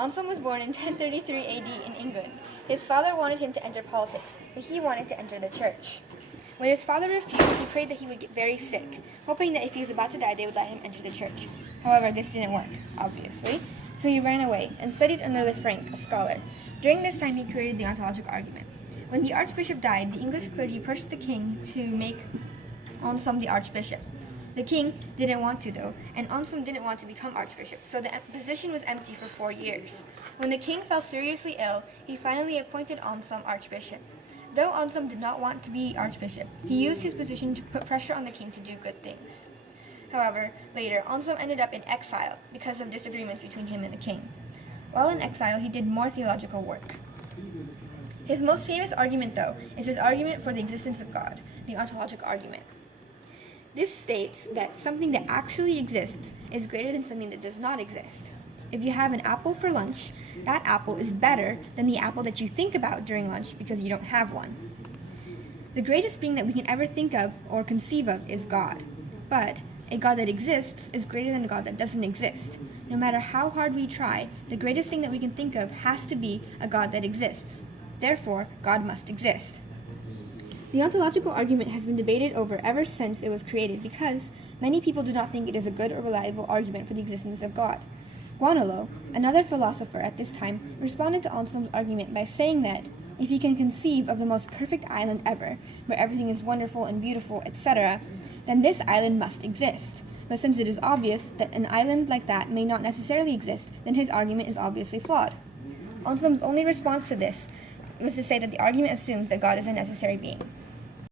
Anselm was born in 1033 AD in England. His father wanted him to enter politics, but he wanted to enter the church. When his father refused, he prayed that he would get very sick, hoping that if he was about to die, they would let him enter the church. However, this didn't work, obviously, so he ran away and studied under Lefranc, a scholar. During this time, he created the Ontological Argument. When the archbishop died, the English clergy pushed the king to make Anselm the archbishop. The king didn't want to, though, and Anselm didn't want to become archbishop, so the position was empty for 4 years. When the king fell seriously ill, he finally appointed Anselm archbishop. Though Anselm did not want to be archbishop, he used his position to put pressure on the king to do good things. However, later, Anselm ended up in exile because of disagreements between him and the king. While in exile, he did more theological work. His most famous argument, though, is his argument for the existence of God, the Ontological Argument. This states that something that actually exists is greater than something that does not exist. If you have an apple for lunch, that apple is better than the apple that you think about during lunch because you don't have one. The greatest being that we can ever think of or conceive of is God. But a God that exists is greater than a God that doesn't exist. No matter how hard we try, the greatest thing that we can think of has to be a God that exists. Therefore, God must exist. The ontological argument has been debated over ever since it was created because many people do not think it is a good or reliable argument for the existence of God. Guanolo, another philosopher at this time, responded to Anselm's argument by saying that if he can conceive of the most perfect island ever, where everything is wonderful and beautiful, etc., then this island must exist. But since it is obvious that an island like that may not necessarily exist, then his argument is obviously flawed. Anselm's only response to this was to say that the argument assumes that God is a necessary being.